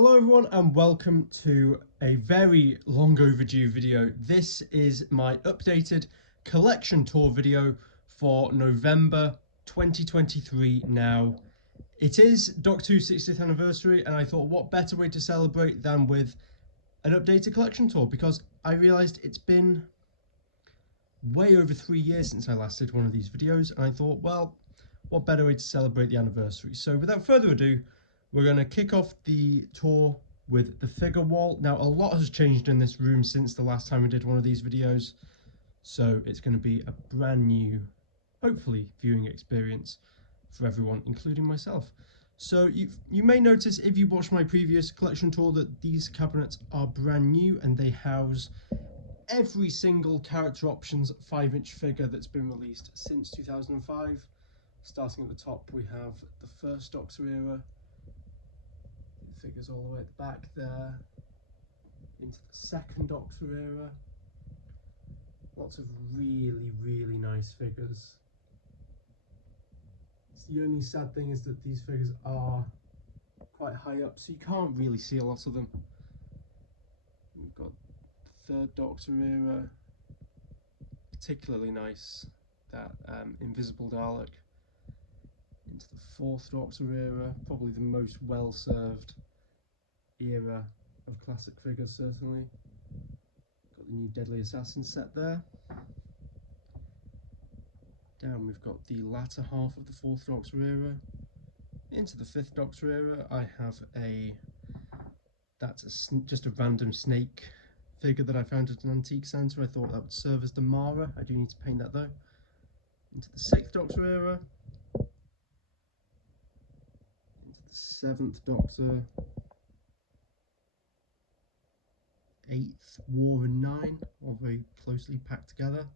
Hello everyone and welcome to a very long overdue video. This is my updated collection tour video for November 2023 now. It is Doctor Who's 60th anniversary and I thought what better way to celebrate than with an updated collection tour, because I realised it's been way over 3 years since I last did one of these videos and I thought, well, what better way to celebrate the anniversary. So without further ado, we're going to kick off the tour with the figure wall. Now, a lot has changed in this room since the last time we did one of these videos, so it's going to be a brand new, hopefully, viewing experience for everyone, including myself. So you may notice if you watched my previous collection tour that these cabinets are brand new and they house every single character options 5-inch figure that's been released since 2005. Starting at the top, we have the first Doctor era, figures all the way at the back there, into the second Doctor era. Lots of really nice figures. The only sad thing is that these figures are quite high up, so you can't really see a lot of them. We've got the third Doctor era, particularly nice, that Invisible Dalek. Into the fourth Doctor era, probably the most well-served era of classic figures, certainly. Got the new Deadly Assassin set there. Down we've got the latter half of the fourth Doctor era. Into the fifth Doctor era, I have just a random snake figure that I found at an antique centre. I thought that would serve as the Mara. I do need to paint that though. Into the sixth Doctor era. Into the seventh Doctor. 8th, War and 9, all very closely packed together.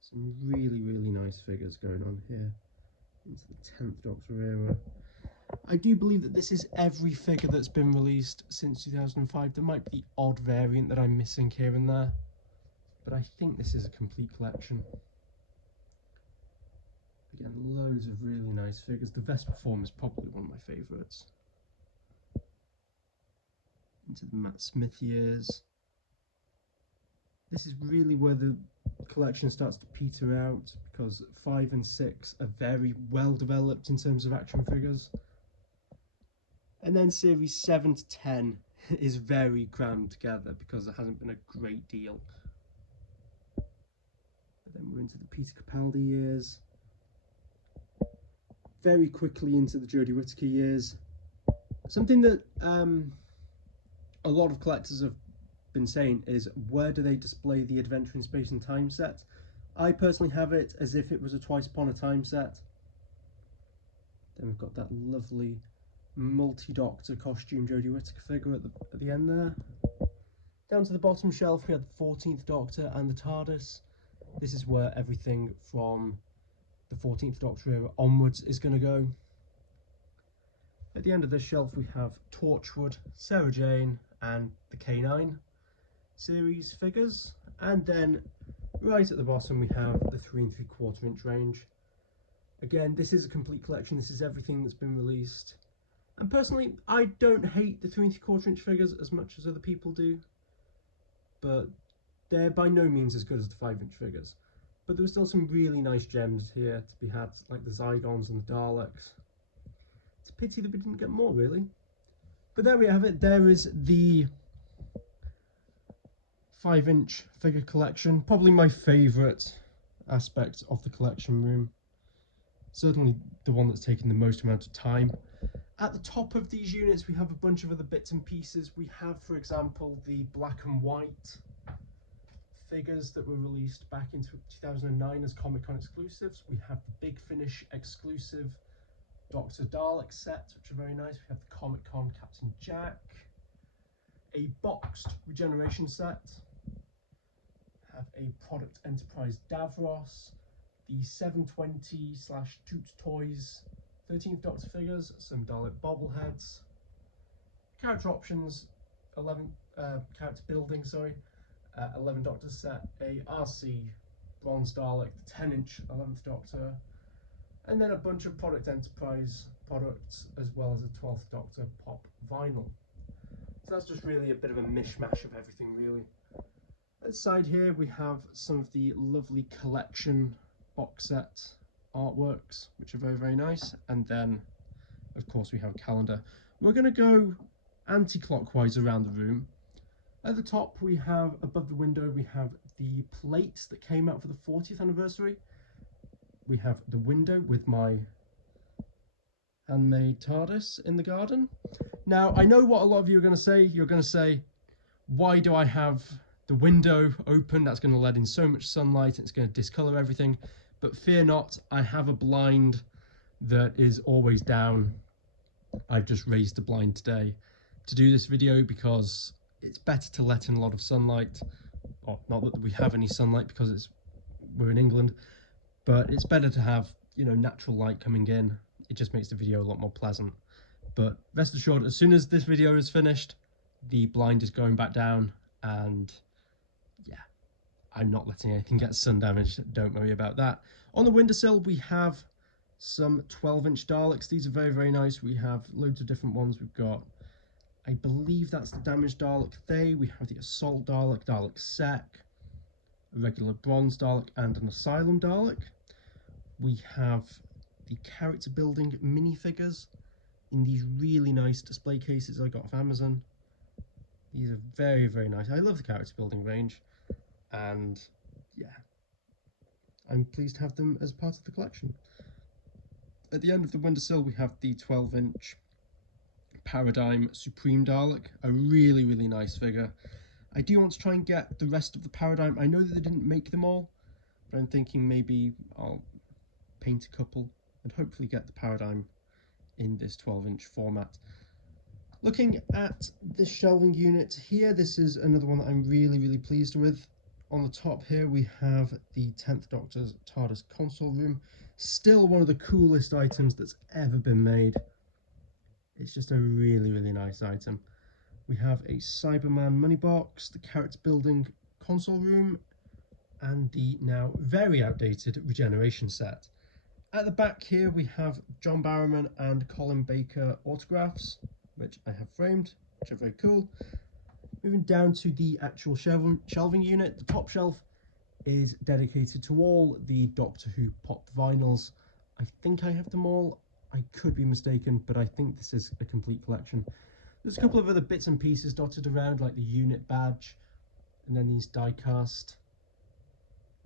Some really nice figures going on here. Into the 10th Doctor era. I do believe that this is every figure that's been released since 2005. There might be the odd variant that I'm missing here and there, but I think this is a complete collection. Again, loads of really nice figures. The Vesper form is probably one of my favourites. Into the Matt Smith years. This is really where the collection starts to peter out, because 5 and 6 are very well developed in terms of action figures. And then series 7 to 10 is very crammed together because there hasn't been a great deal. But then we're into the Peter Capaldi years. Very quickly into the Jodie Whittaker years. Something that a lot of collectors have been saying is, where do they display the Adventure in Space and Time set? I personally have it as if it was a Twice Upon a Time set. Then we've got that lovely multi-Doctor costume Jodie Whittaker figure at the end there. Down to the bottom shelf we had the 14th Doctor and the TARDIS. This is where everything from the 14th Doctor era onwards is going to go. At the end of this shelf we have Torchwood, Sarah Jane and the K9 series figures, and then right at the bottom we have the 3 3/4 inch range. Again, this is a complete collection. This is everything that's been released, and personally I don't hate the 3 3/4 inch figures as much as other people do, but they're by no means as good as the 5-inch figures. But there were still some really nice gems here to be had, like the Zygons and the Daleks. It's a pity that we didn't get more, really. But there we have it. There is the 5-inch figure collection. Probably my favourite aspect of the collection room. Certainly the one that's taken the most amount of time. At the top of these units we have a bunch of other bits and pieces. We have, for example, the black and white figures that were released back in 2009 as Comic-Con exclusives. We have the Big Finish exclusive Dr. Dalek set, which are very nice. We have the Comic-Con Captain Jack, a boxed Regeneration set, have a Product Enterprise Davros, the 720/Toot Toys 13th Doctor figures, some Dalek bobbleheads, character options, 11 character building, 11 Doctor set, a RC Bronze Dalek, the 10-inch 11th Doctor, and then a bunch of Product Enterprise products, as well as a 12th Doctor pop vinyl. So that's just really a bit of a mishmash of everything, really. At the side here we have some of the lovely collection box set artworks, which are very, very nice. And then, of course, we have a calendar. We're going to go anti-clockwise around the room. At the top, we have, above the window, we have the plates that came out for the 40th anniversary. We have the window with my handmade TARDIS in the garden. Now, I know what a lot of you are going to say. You're going to say, why do I have the window open? That's going to let in so much sunlight. It's going to discolor everything. But fear not, I have a blind that is always down. I've just raised the blind today to do this video because it's better to let in a lot of sunlight. Or not that we have any sunlight because we're in England, but it's better to have, you know, natural light coming in. It just makes the video a lot more pleasant. But rest assured, as soon as this video is finished, the blind is going back down, and yeah, I'm not letting anything get sun damage. Don't worry about that. On the windowsill, we have some 12-inch Daleks. These are very, very nice. We have loads of different ones. We've got, I believe that's the damaged Dalek Thay. We have the Assault Dalek, Dalek Sec, a regular bronze Dalek, and an Asylum Dalek. We have the character building minifigures in these really nice display cases I got off Amazon. These are very, very nice. I love the character building range, and yeah, I'm pleased to have them as part of the collection. At the end of the windowsill, we have the 12-inch Paradigm Supreme Dalek, a really, really nice figure. I do want to try and get the rest of the Paradigm. I know that they didn't make them all, but I'm thinking maybe I'll paint a couple and hopefully get the Paradigm in this 12-inch format. Looking at this shelving unit here, this is another one that I'm really, really pleased with. On the top here we have the 10th Doctor's TARDIS console room. Still one of the coolest items that's ever been made. It's just a really, really nice item. We have a Cyberman money box, the character building console room, and the now very outdated regeneration set. At the back here we have John Barrowman and Colin Baker autographs, which I have framed, which are very cool. Moving down to the actual shelving unit, the top shelf is dedicated to all the Doctor Who pop vinyls. I think I have them all. I could be mistaken, but I think this is a complete collection. There's a couple of other bits and pieces dotted around, like the unit badge, and then these die-cast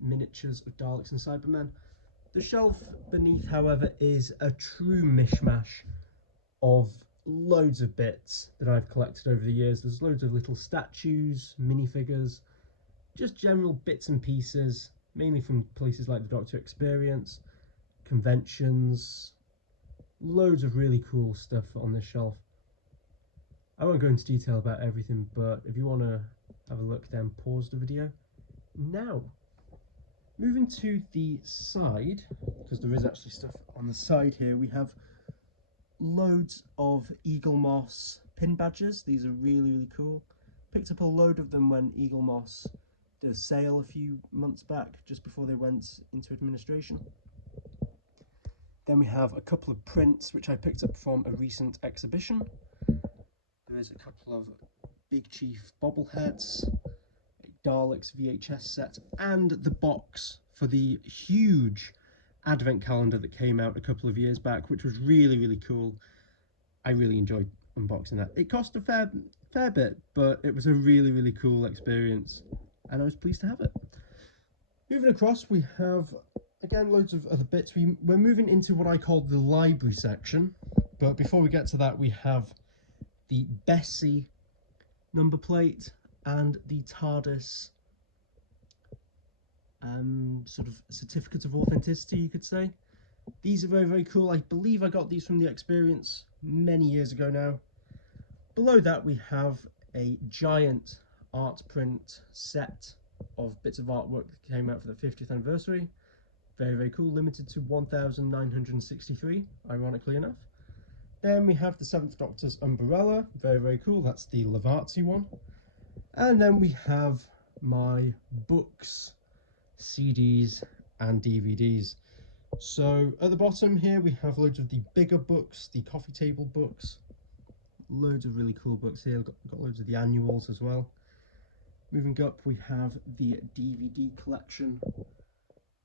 miniatures of Daleks and Cybermen. The shelf beneath, however, is a true mishmash of loads of bits that I've collected over the years. There's loads of little statues, minifigures, just general bits and pieces, mainly from places like the Doctor Experience, conventions, loads of really cool stuff on this shelf. I won't go into detail about everything, but if you want to have a look, then pause the video now. Moving to the side, because there is actually stuff on the side here, we have loads of Eaglemoss pin badges. These are really, really cool. Picked up a load of them when Eaglemoss did a sale a few months back, just before they went into administration. Then we have a couple of prints which I picked up from a recent exhibition. There is a couple of Big Chief bobbleheads, a Daleks VHS set, and the box for the huge advent calendar that came out a couple of years back, which was really, really cool. I really enjoyed unboxing that. It cost a fair bit, but it was a really, really cool experience, and I was pleased to have it. Moving across, we have, again, loads of other bits. We're moving into what I call the library section, but before we get to that, we have the Bessie number plate and the TARDIS sort of certificate of authenticity, you could say. These are very, very cool. I believe I got these from the Experience many years ago now. Below that we have a giant art print set of bits of artwork that came out for the 50th anniversary. Very, very cool, limited to 1,963, ironically enough. Then we have the 7th Doctor's umbrella, very, very cool, that's the Lavarzi one. And then we have my books, CDs and DVDs. So at the bottom here we have loads of the bigger books, the coffee table books, loads of really cool books here. Got loads of the annuals as well. Moving up we have the DVD collection.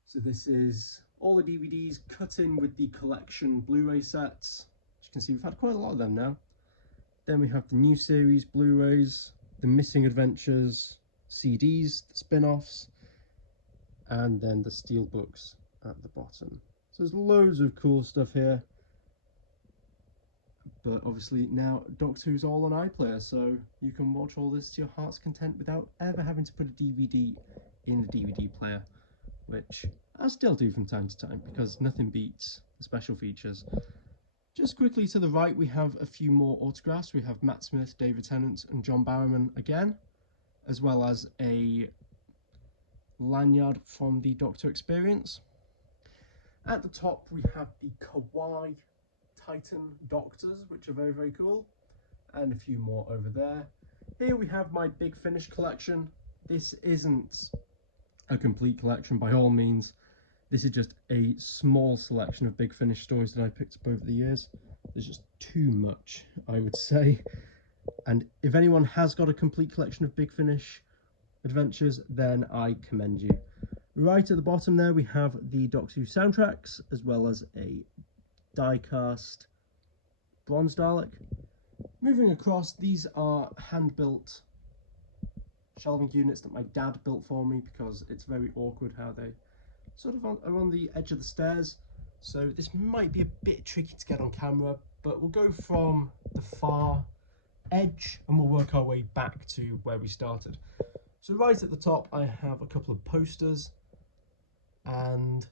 So this is all the DVDs cut in with the collection Blu-ray sets. As you can see, we've had quite a lot of them now. Then we have the new series Blu-rays, the Missing Adventures CDs, the spin-offs, and then the steelbooks at the bottom. So there's loads of cool stuff here. But obviously now Doctor Who's all on iPlayer, so you can watch all this to your heart's content without ever having to put a DVD in the DVD player, which I still do from time to time because nothing beats the special features. Just quickly to the right we have a few more autographs. We have Matt Smith, David Tennant and John Barrowman again, as well as a lanyard from the Doctor Experience. At the top we have the Kawaii Titan Doctors, which are very, very cool, and a few more over there. Here we have my Big Finish collection. This isn't a complete collection by all means. This is just a small selection of Big Finish stories that I picked up over the years. There's just too much, I would say. And if anyone has got a complete collection of Big Finish adventures, then I commend you. Right at the bottom there we have the Doctor Who soundtracks, as well as a die-cast bronze Dalek. Moving across, these are hand-built shelving units that my dad built for me because it's very awkward how they sort of are on the edge of the stairs. So this might be a bit tricky to get on camera, but we'll go from the far edge and we'll work our way back to where we started. So right at the top I have a couple of posters and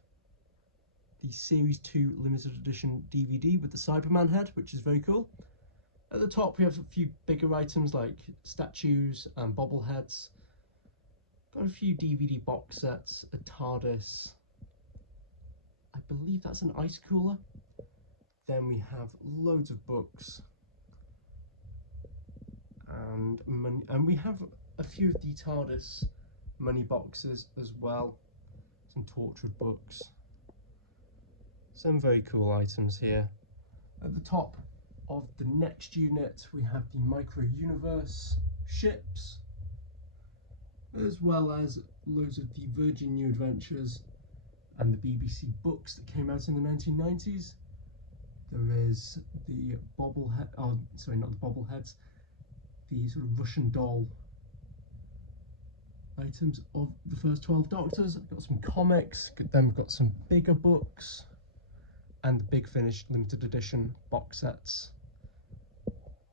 the Series 2 limited edition DVD with the Cyberman head, which is very cool. At the top we have a few bigger items like statues and bobbleheads. Got a few DVD box sets, a TARDIS, I believe that's an ice cooler. Then we have loads of books and money, and we have a few of the TARDIS money boxes as well. Some tortured books. Some very cool items here. At the top of the next unit we have the Micro Universe ships, as well as loads of the Virgin New Adventures and the BBC books that came out in the 1990s. There is the bobblehead, oh sorry, not the bobbleheads, the sort of Russian doll items of the first 12 Doctors. I've got some comics, then we've got some bigger books and the Big Finish limited edition box sets.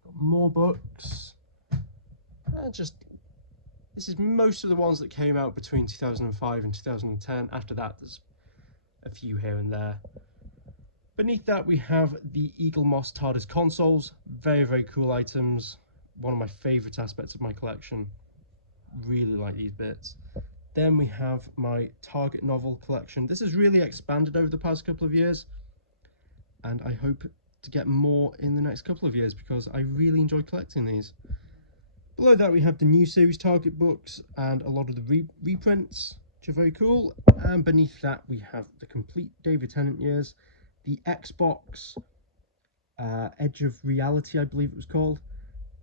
Got more books, and just this is most of the ones that came out between 2005 and 2010. After that there's a few here and there. Beneath that we have the Eaglemoss TARDIS consoles. Very, very cool items. One of my favourite aspects of my collection. Really like these bits. Then we have my Target novel collection. This has really expanded over the past couple of years, and I hope to get more in the next couple of years because I really enjoy collecting these. Below that we have the new series Target books and a lot of the reprints, which are very cool. And beneath that we have the complete David Tennant years, the Xbox Edge of Reality, I believe it was called,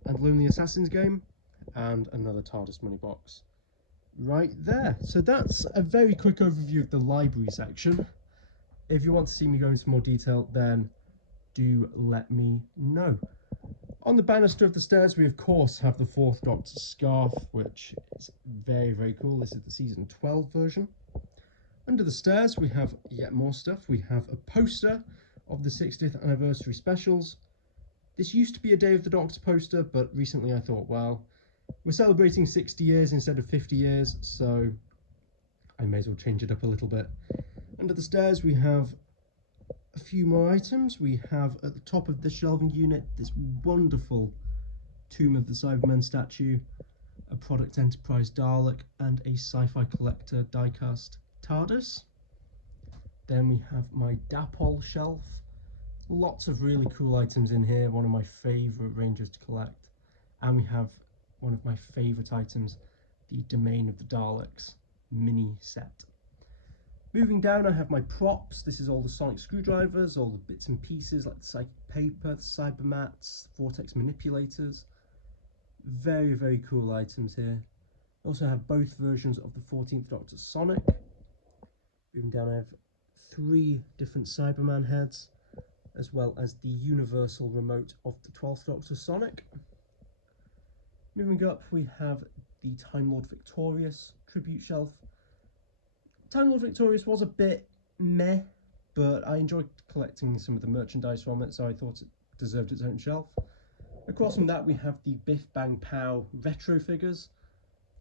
and Lonely Assassins game, and another TARDIS money box right there. So that's a very quick overview of the library section. If you want to see me go into more detail, then do let me know. On the banister of the stairs we of course have the 4th Doctor's scarf, which is very, very cool. This is the season 12 version. Under the stairs we have yet more stuff. We have a poster of the 60th anniversary specials. This used to be a Day of the Doctor poster, but recently I thought, well, we're celebrating 60 years instead of 50 years, so I may as well change it up a little bit. Under the stairs we have a few more items. We have at the top of the shelving unit this wonderful Tomb of the Cybermen statue, a Product Enterprise Dalek, and a Sci-Fi Collector diecast TARDIS. Then we have my Dapol shelf. Lots of really cool items in here, one of my favourite Rangers to collect. And we have one of my favourite items, the Domain of the Daleks mini set. Moving down, I have my props. This is all the sonic screwdrivers, all the bits and pieces like the psychic paper, the cybermats, vortex manipulators. Very, very cool items here. I also have both versions of the 14th Doctor Sonic. Moving down, I have 3 different Cyberman heads, as well as the universal remote of the 12th Doctor Sonic. Moving up, we have the Time Lord Victorious tribute shelf. Time Lord Victorious was a bit meh, but I enjoyed collecting some of the merchandise from it, so I thought it deserved its own shelf. Across from that, we have the Biff Bang Pow retro figures.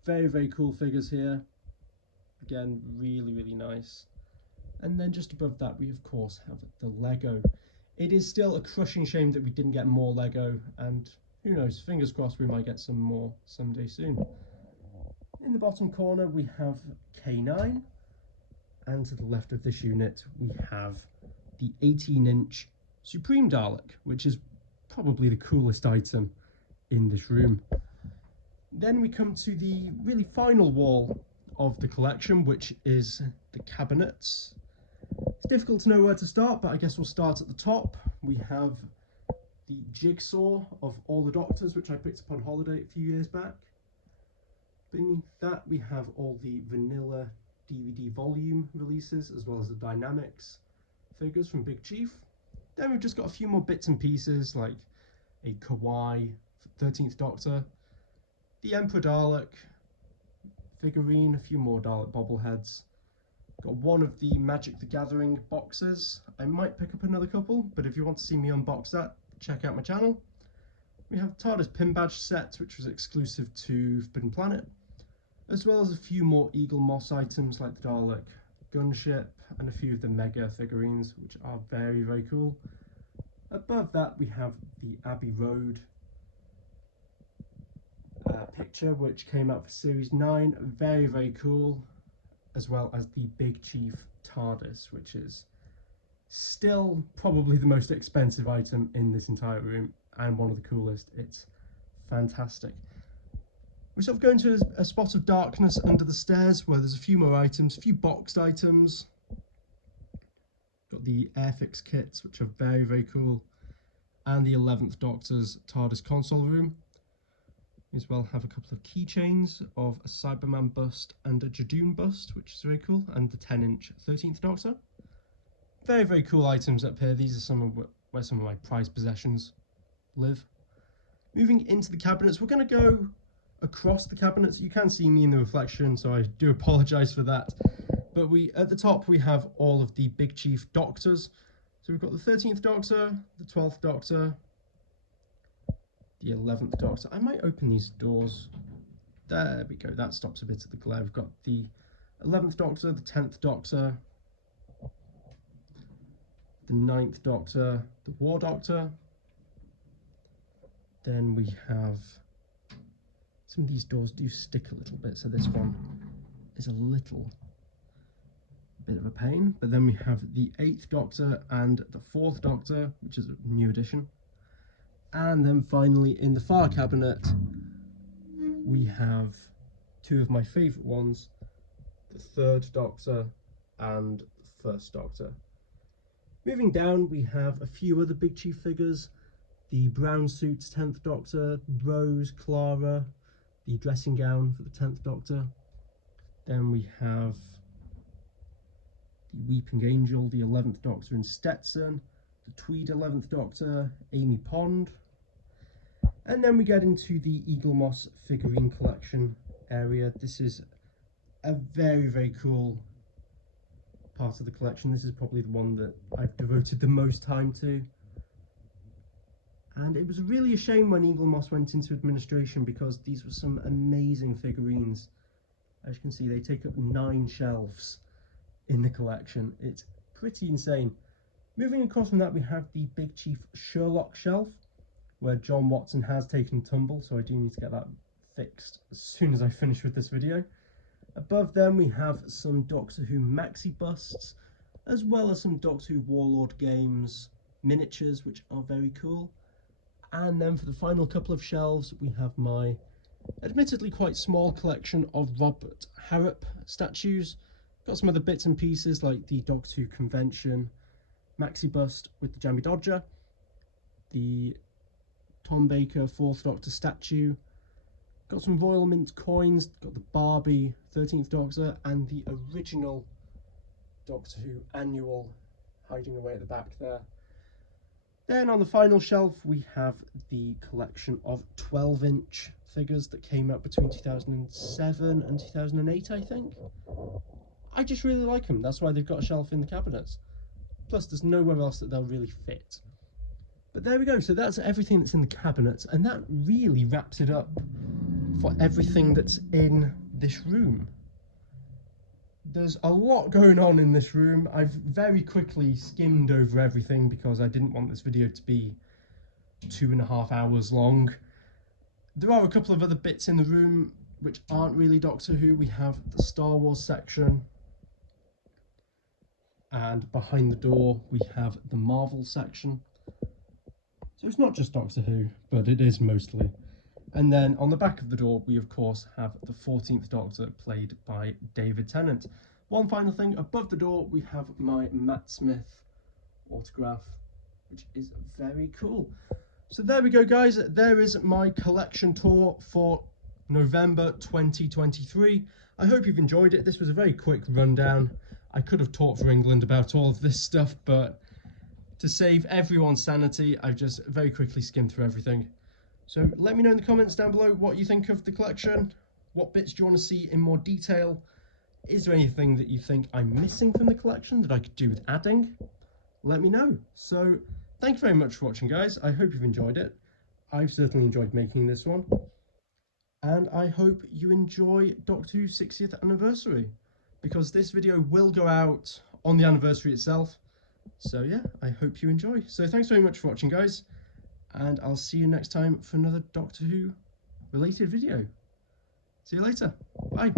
Very, very cool figures here. Again, really, really nice. And then just above that, we of course have the Lego. It is still a crushing shame that we didn't get more Lego, and who knows, fingers crossed we might get some more someday soon. In the bottom corner, we have K9. And to the left of this unit, we have the 18-inch Supreme Dalek, which is probably the coolest item in this room. Then we come to the really final wall of the collection, which is the cabinets. It's difficult to know where to start, but I guess we'll start at the top. We have the jigsaw of all the Doctors, which I picked up on holiday a few years back. Beneath that, we have all the vanilla DVD volume releases, as well as the Dynamics figures from Big Chief. Then we've just got a few more bits and pieces, like a Kawaii 13th Doctor, the Emperor Dalek figurine, a few more Dalek bobbleheads. Got one of the Magic the Gathering boxes. I might pick up another couple, but if you want to see me unbox that, check out my channel. We have TARDIS pin badge set, which was exclusive to Forbidden Planet, as well as a few more Eaglemoss items like the Dalek gunship and a few of the Mega figurines, which are very, very cool. Above that, we have the Abbey Road picture, which came out for Series 9. Very, very cool. As well as the Big Chief TARDIS, which is still probably the most expensive item in this entire room and one of the coolest. It's fantastic. We're sort of going to a spot of darkness under the stairs where there's a few more items, a few boxed items. Got the Airfix kits, which are very, very cool, and the 11th Doctor's TARDIS console room. We as well have a couple of keychains of a Cyberman bust and a Jadoon bust, which is very cool, and the 10-inch 13th Doctor. Very, very cool items up here. These are some of where some of my prized possessions live. Moving into the cabinets, we're going to go across the cabinets. You can see me in the reflection, so I do apologise for that. But at the top we have all of the Big Chief Doctors. So we've got the 13th Doctor, the 12th Doctor, the 11th Doctor. I might open these doors. There we go, that stops a bit of the glare. We've got the 11th Doctor, the 10th Doctor, the 9th Doctor, the War Doctor. Then we have, some of these doors do stick a little bit, so this one is a little bit of a pain. But then we have the 8th Doctor and the 4th Doctor, which is a new addition. And then finally in the far cabinet we have two of my favourite ones, the 3rd Doctor and the 1st Doctor. Moving down, we have a few other Big Chief figures, the brown suits 10th Doctor, Rose, Clara, the dressing gown for the 10th Doctor. Then we have the Weeping Angel, the 11th Doctor in Stetson, the Tweed 11th Doctor, Amy Pond. And then we get into the Eaglemoss figurine collection area. This is a very, very cool part of the collection. This is probably the one that I've devoted the most time to. And it was really a shame when Eaglemoss went into administration, because these were some amazing figurines. As you can see, they take up 9 shelves in the collection. It's pretty insane. Moving across from that, we have the Big Chief Sherlock shelf, where John Watson has taken a tumble, so I do need to get that fixed as soon as I finish with this video. Above them we have some Doctor Who maxi busts, as well as some Doctor Who Warlord Games miniatures, which are very cool. And then for the final couple of shelves we have my admittedly quite small collection of Robert Harrop statues. Got some other bits and pieces like the Doctor Who convention maxi bust with the Jammy Dodger, the Tom Baker 4th Doctor statue, got some Royal Mint coins, got the Barbie 13th Doctor and the original Doctor Who annual hiding away at the back there. Then on the final shelf we have the collection of 12-inch figures that came out between 2007 and 2008, I think. I just really like them, that's why they've got a shelf in the cabinets. Plus there's nowhere else that they'll really fit. But there we go, so that's everything that's in the cabinets, and that really wraps it up for everything that's in this room. There's a lot going on in this room. I've very quickly skimmed over everything because I didn't want this video to be 2.5 hours long. There are a couple of other bits in the room which aren't really Doctor Who. We have the Star Wars section, and behind the door we have the Marvel section. So it's not just Doctor Who, but it is mostly. And then on the back of the door, we of course have the 14th Doctor played by David Tennant. One final thing, above the door, we have my Matt Smith autograph, which is very cool. So there we go, guys. There is my collection tour for November 2023. I hope you've enjoyed it. This was a very quick rundown. I could have talked for England about all of this stuff, but to save everyone's sanity, I've just very quickly skimmed through everything. So let me know in the comments down below what you think of the collection. What bits do you want to see in more detail? Is there anything that you think I'm missing from the collection that I could do with adding? Let me know. So thank you very much for watching, guys. I hope you've enjoyed it. I've certainly enjoyed making this one. And I hope you enjoy Doctor Who's 60th anniversary, because this video will go out on the anniversary itself. So yeah, I hope you enjoy. So thanks very much for watching, guys, and I'll see you next time for another Doctor Who related video. See you later. Bye.